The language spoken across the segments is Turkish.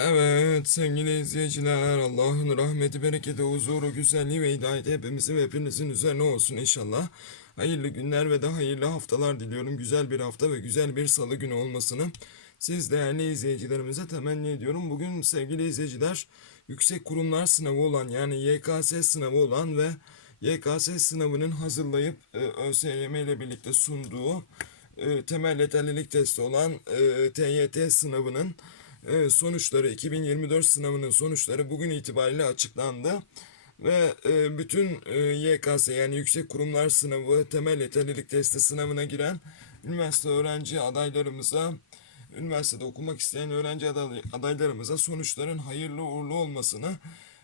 Evet sevgili izleyiciler Allah'ın rahmeti, bereketi, huzuru, güzelliği ve hidayeti hepimizin ve hepinizin üzerine olsun inşallah. Hayırlı günler ve de hayırlı haftalar diliyorum. Güzel bir hafta ve güzel bir salı günü olmasını siz değerli izleyicilerimize temenni ediyorum. Bugün sevgili izleyiciler yüksek kurumlar sınavı olan yani YKS sınavı olan ve YKS sınavının hazırlayıp e, ÖSYM ile birlikte sunduğu e, temel yeterlilik testi olan e, TYT sınavının e, sonuçları 2024 sınavının sonuçları bugün itibariyle açıklandı ve e, bütün e, YKS yani Yüksek Kurumlar Sınavı temel yeterlilik testi sınavına giren üniversite öğrenci adaylarımıza üniversitede okumak isteyen öğrenci aday- adaylarımıza sonuçların hayırlı uğurlu olmasını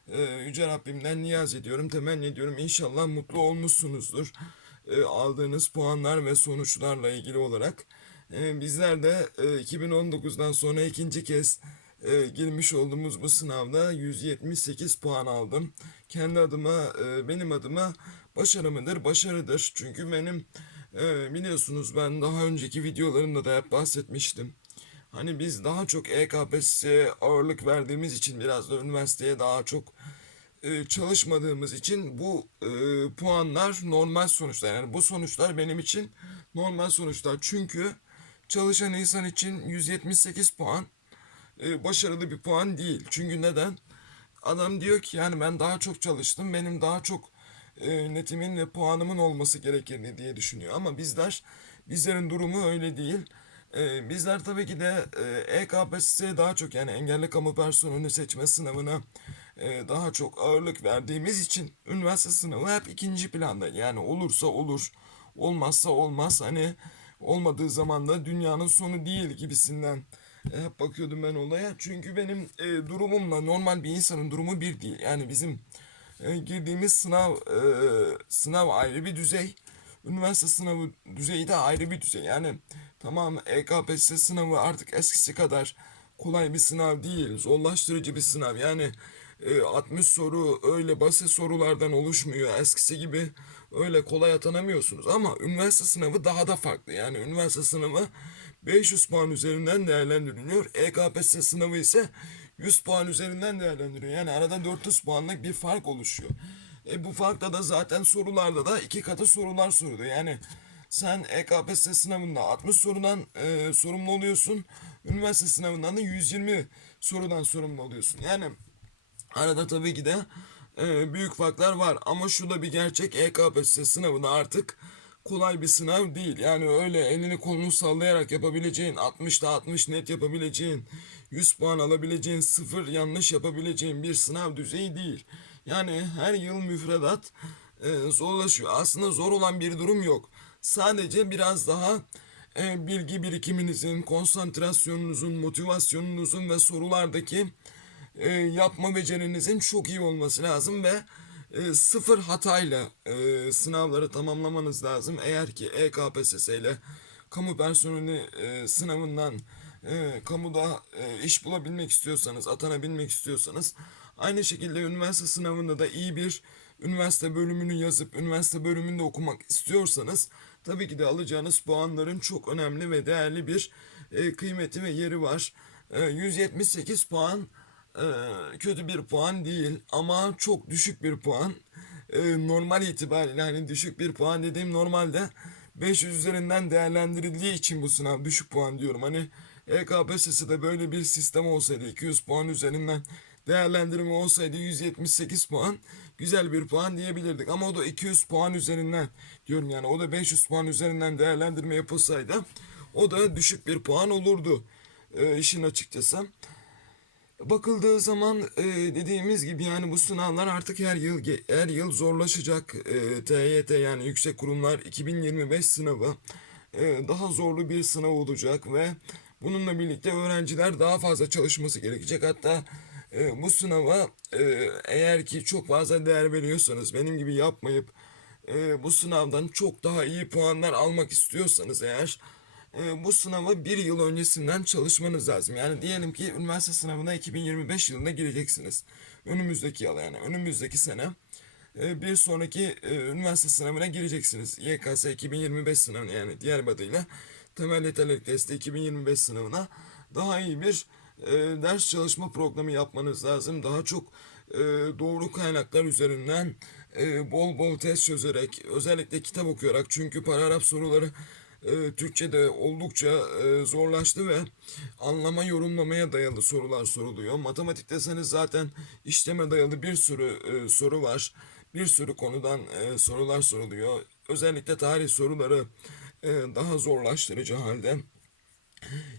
e, Yüce Rabbimden niyaz ediyorum, temenni ediyorum. İnşallah mutlu olmuşsunuzdur e, aldığınız puanlar ve sonuçlarla ilgili olarak. E, bizler de e, 2019'dan sonra ikinci kez e, girmiş olduğumuz bu sınavda 178 puan aldım. Kendi adıma, e, benim adıma başarı mıdır? Başarıdır. Çünkü benim e, biliyorsunuz ben daha önceki videolarımda da hep bahsetmiştim. Hani biz daha çok EKPSS'ye ağırlık verdiğimiz için biraz da üniversiteye daha çok e, çalışmadığımız için bu e, puanlar normal sonuçlar. Yani bu sonuçlar benim için normal sonuçlar. Çünkü çalışan insan için 178 puan e, başarılı bir puan değil. Çünkü neden? Adam diyor ki yani ben daha çok çalıştım. Benim daha çok e, netimin ve puanımın olması gerekir diye düşünüyor. Ama bizler bizlerin durumu öyle değil. E, bizler tabii ki de e, EKPSS'ye daha çok yani engelli kamu personeli seçme sınavına e, daha çok ağırlık verdiğimiz için üniversite sınavı hep ikinci planda. Yani olursa olur, olmazsa olmaz. Hani olmadığı zaman da dünyanın sonu değil gibisinden e, hep bakıyordum ben olaya. Çünkü benim e, durumumla normal bir insanın durumu bir değil. Yani bizim e, girdiğimiz sınav e, sınav ayrı bir düzey. Üniversite sınavı düzeyi de ayrı bir düzey. Yani tamam EKPSS sınavı artık eskisi kadar kolay bir sınav değil. Zorlaştırıcı bir sınav. Yani e, 60 soru öyle basit sorulardan oluşmuyor. Eskisi gibi öyle kolay atanamıyorsunuz. Ama üniversite sınavı daha da farklı. Yani üniversite sınavı 500 puan üzerinden değerlendiriliyor. EKPSS sınavı ise 100 puan üzerinden değerlendiriliyor. Yani arada 400 puanlık bir fark oluşuyor. E bu farkta da zaten sorularda da iki katı sorular soruluyor. Yani sen EKPSS sınavında 60 sorudan e, sorumlu oluyorsun. Üniversite sınavından da 120 sorudan sorumlu oluyorsun. Yani arada tabii ki de e, büyük farklar var. Ama şu da bir gerçek EKPSS sınavında artık kolay bir sınav değil. Yani öyle elini kolunu sallayarak yapabileceğin, 60'ta 60 net yapabileceğin, 100 puan alabileceğin, sıfır yanlış yapabileceğin bir sınav düzeyi değil. Yani her yıl müfredat e, zorlaşıyor. Aslında zor olan bir durum yok. Sadece biraz daha e, bilgi birikiminizin, konsantrasyonunuzun, motivasyonunuzun ve sorulardaki e, yapma becerinizin çok iyi olması lazım ve e, sıfır hatayla e, sınavları tamamlamanız lazım. Eğer ki EKPSS ile kamu personeli e, sınavından e, kamuda e, iş bulabilmek istiyorsanız, atanabilmek istiyorsanız aynı şekilde üniversite sınavında da iyi bir üniversite bölümünü yazıp üniversite bölümünde okumak istiyorsanız tabii ki de alacağınız puanların çok önemli ve değerli bir e, kıymeti ve yeri var. E, 178 puan kötü bir puan değil ama çok düşük bir puan. E, normal itibariyle hani düşük bir puan dediğim normalde 500 üzerinden değerlendirildiği için bu sınav düşük puan diyorum. Hani EKPSS'de böyle bir sistem olsaydı 200 puan üzerinden değerlendirme olsaydı 178 puan güzel bir puan diyebilirdik. Ama o da 200 puan üzerinden diyorum yani o da 500 puan üzerinden değerlendirme yapılsaydı o da düşük bir puan olurdu e, işin açıkçası. Bakıldığı zaman e, dediğimiz gibi yani bu sınavlar artık her yıl her yıl zorlaşacak. E, TYT yani Yüksek Kurumlar 2025 sınavı e, daha zorlu bir sınav olacak ve bununla birlikte öğrenciler daha fazla çalışması gerekecek. Hatta e, bu sınava e, eğer ki çok fazla değer veriyorsanız benim gibi yapmayıp e, bu sınavdan çok daha iyi puanlar almak istiyorsanız eğer e, bu sınava bir yıl öncesinden çalışmanız lazım. Yani diyelim ki üniversite sınavına 2025 yılında gireceksiniz. Önümüzdeki yıl yani önümüzdeki sene e, bir sonraki e, üniversite sınavına gireceksiniz. YKS 2025 sınavına yani diğer adıyla temel yeterlilik testi 2025 sınavına daha iyi bir e, ders çalışma programı yapmanız lazım. Daha çok e, doğru kaynaklar üzerinden e, bol bol test çözerek, özellikle kitap okuyarak çünkü paragraf soruları e, Türkçe'de oldukça e, zorlaştı ve anlama yorumlamaya dayalı sorular soruluyor. Matematik deseniz zaten işleme dayalı bir sürü e, soru var. Bir sürü konudan e, sorular soruluyor. Özellikle tarih soruları e, daha zorlaştırıcı halde.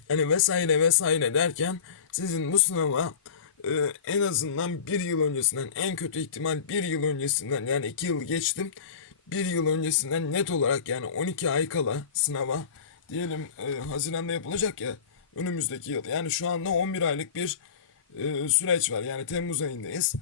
Yani vesaire vesaire derken sizin bu sınava e, en azından bir yıl öncesinden en kötü ihtimal bir yıl öncesinden yani iki yıl geçtim bir yıl öncesinden net olarak yani 12 ay kala sınava diyelim e, Haziran'da yapılacak ya önümüzdeki yıl yani şu anda 11 aylık bir e, süreç var yani Temmuz ayındayız.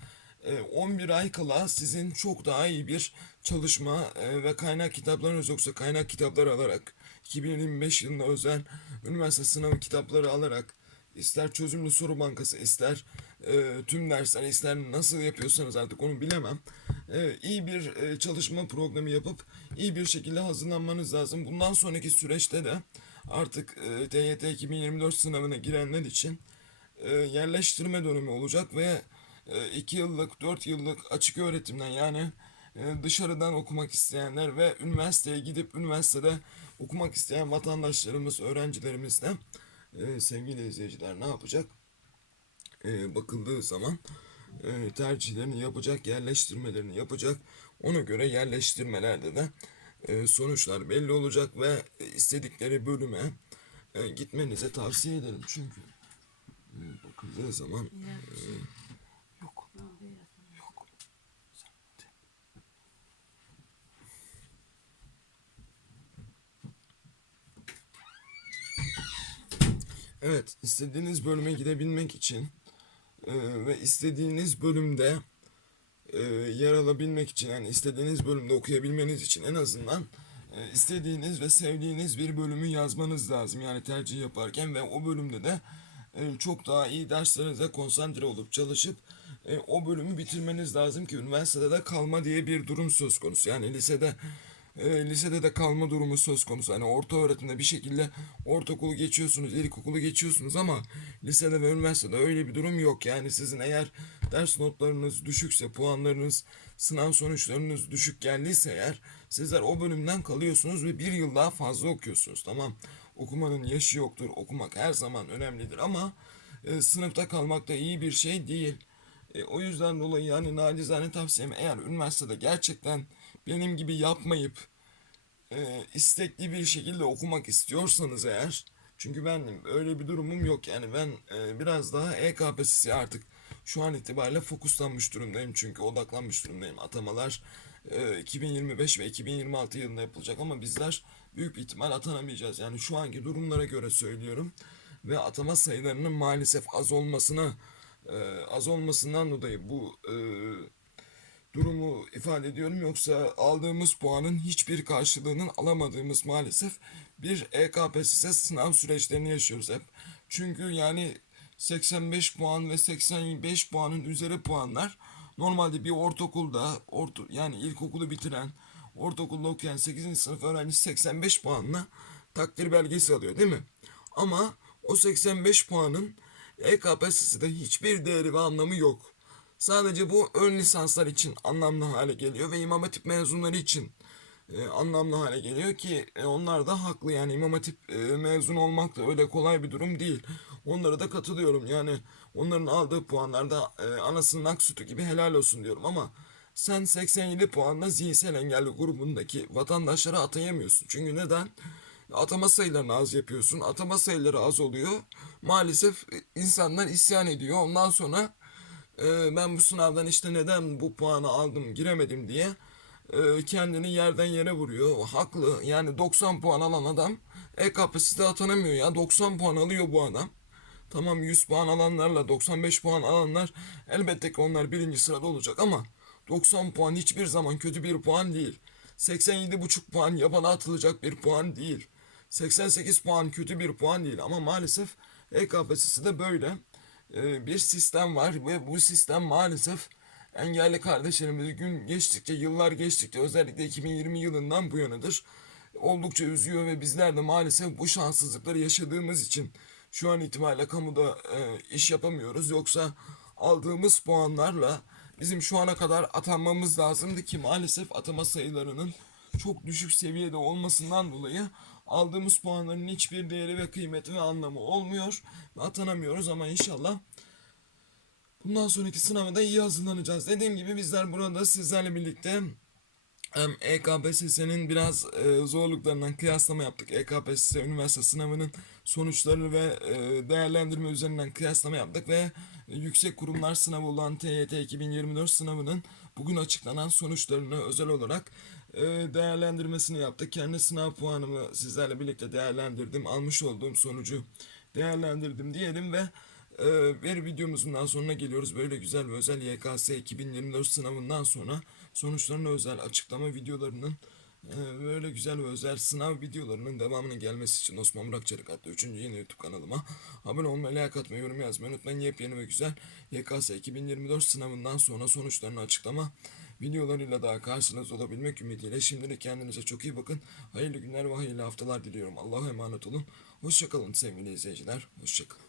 E, 11 ay kala sizin çok daha iyi bir çalışma e, ve kaynak kitaplarınız yoksa kaynak kitapları alarak 2025 yılında özel üniversite sınavı kitapları alarak ister çözümlü soru bankası ister e, tüm dersler ister nasıl yapıyorsanız artık onu bilemem. E, iyi bir e, çalışma programı yapıp iyi bir şekilde hazırlanmanız lazım. Bundan sonraki süreçte de artık e, TYT 2024 sınavına girenler için e, yerleştirme dönemi olacak ve 2 yıllık 4 yıllık açık öğretimden yani e, dışarıdan okumak isteyenler ve üniversiteye gidip üniversitede okumak isteyen vatandaşlarımız, öğrencilerimiz de e, sevgili izleyiciler ne yapacak? E, bakıldığı zaman e, tercihlerini yapacak, yerleştirmelerini yapacak. Ona göre yerleştirmelerde de e, sonuçlar belli olacak ve istedikleri bölüme e, gitmenize tavsiye ederim. Çünkü e, bakıldığı zaman e, yok. Yok. Evet, istediğiniz bölüme gidebilmek için e, ve istediğiniz bölümde e, yer alabilmek için yani istediğiniz bölümde okuyabilmeniz için en azından e, istediğiniz ve sevdiğiniz bir bölümü yazmanız lazım. Yani tercih yaparken ve o bölümde de e, çok daha iyi derslerinize konsantre olup çalışıp o bölümü bitirmeniz lazım ki üniversitede de kalma diye bir durum söz konusu. Yani lisede e, lisede de kalma durumu söz konusu. Hani orta öğretimde bir şekilde ortaokulu geçiyorsunuz, ilkokulu geçiyorsunuz ama lisede ve üniversitede öyle bir durum yok. Yani sizin eğer ders notlarınız düşükse, puanlarınız, sınav sonuçlarınız düşük geldiyse eğer sizler o bölümden kalıyorsunuz ve bir yıl daha fazla okuyorsunuz. Tamam okumanın yaşı yoktur. Okumak her zaman önemlidir ama e, sınıfta kalmak da iyi bir şey değil. E, o yüzden dolayı yani nacizane tavsiyem eğer üniversitede gerçekten benim gibi yapmayıp e, istekli bir şekilde okumak istiyorsanız eğer çünkü ben öyle bir durumum yok. Yani ben e, biraz daha EKPSS'ye artık şu an itibariyle fokuslanmış durumdayım. Çünkü odaklanmış durumdayım. Atamalar e, 2025 ve 2026 yılında yapılacak ama bizler büyük bir ihtimal atanamayacağız. Yani şu anki durumlara göre söylüyorum ve atama sayılarının maalesef az olmasına e, az olmasından dolayı bu e, durumu ifade ediyorum yoksa aldığımız puanın hiçbir karşılığının alamadığımız maalesef bir EKPSS sınav süreçlerini yaşıyoruz hep. Çünkü yani 85 puan ve 85 puanın üzeri puanlar normalde bir ortaokulda orta, yani ilkokulu bitiren ortaokulda okuyan 8. sınıf öğrencisi 85 puanla takdir belgesi alıyor değil mi? Ama o 85 puanın EKPSS'de hiçbir değeri ve anlamı yok. Sadece bu ön lisanslar için anlamlı hale geliyor ve İmam Hatip mezunları için e, anlamlı hale geliyor ki e, onlar da haklı yani İmam Hatip e, mezun olmak da öyle kolay bir durum değil. Onlara da katılıyorum yani onların aldığı puanlarda e, anasının ak sütü gibi helal olsun diyorum ama sen 87 puanla zihinsel engelli grubundaki vatandaşlara atayamıyorsun. Çünkü neden? Atama sayılarını az yapıyorsun. Atama sayıları az oluyor. Maalesef e, insanlar isyan ediyor. Ondan sonra e, ben bu sınavdan işte neden bu puanı aldım giremedim diye e, kendini yerden yere vuruyor. Haklı. Yani 90 puan alan adam EKPSS'de atanamıyor ya. 90 puan alıyor bu adam. Tamam 100 puan alanlarla 95 puan alanlar elbette ki onlar birinci sırada olacak ama 90 puan hiçbir zaman kötü bir puan değil. 87,5 puan yabana atılacak bir puan değil. 88 puan kötü bir puan değil ama maalesef EKPSS'de böyle bir sistem var ve bu sistem maalesef engelli kardeşlerimizi gün geçtikçe, yıllar geçtikçe özellikle 2020 yılından bu yanadır oldukça üzüyor ve bizler de maalesef bu şanssızlıkları yaşadığımız için şu an itibariyle kamuda e, iş yapamıyoruz. Yoksa aldığımız puanlarla bizim şu ana kadar atanmamız lazımdı ki maalesef atama sayılarının çok düşük seviyede olmasından dolayı aldığımız puanların hiçbir değeri ve kıymeti ve anlamı olmuyor ve atanamıyoruz ama inşallah bundan sonraki sınava da iyi hazırlanacağız. Dediğim gibi bizler burada sizlerle birlikte hem E EKPSS'nin biraz e, zorluklarından kıyaslama yaptık. EKPSS üniversite sınavının sonuçları ve e, değerlendirme üzerinden kıyaslama yaptık ve yüksek kurumlar sınavı olan TYT 2024 sınavının bugün açıklanan sonuçlarını özel olarak değerlendirmesini yaptık. Kendi sınav puanımı sizlerle birlikte değerlendirdim. Almış olduğum sonucu değerlendirdim diyelim ve ee, bir videomuzun daha geliyoruz. Böyle güzel ve özel YKS 2024 sınavından sonra sonuçlarına özel açıklama videolarının e, böyle güzel ve özel sınav videolarının devamının gelmesi için Osman Burak Çelik adlı 3. yeni YouTube kanalıma abone olmayı, like atmayı, yorum yazmayı unutmayın. Yepyeni ve güzel YKS 2024 sınavından sonra sonuçlarını açıklama videolarıyla daha karşınızda olabilmek ümidiyle şimdilik kendinize çok iyi bakın. Hayırlı günler ve hayırlı haftalar diliyorum. Allah'a emanet olun. Hoşçakalın sevgili izleyiciler. Hoşçakalın.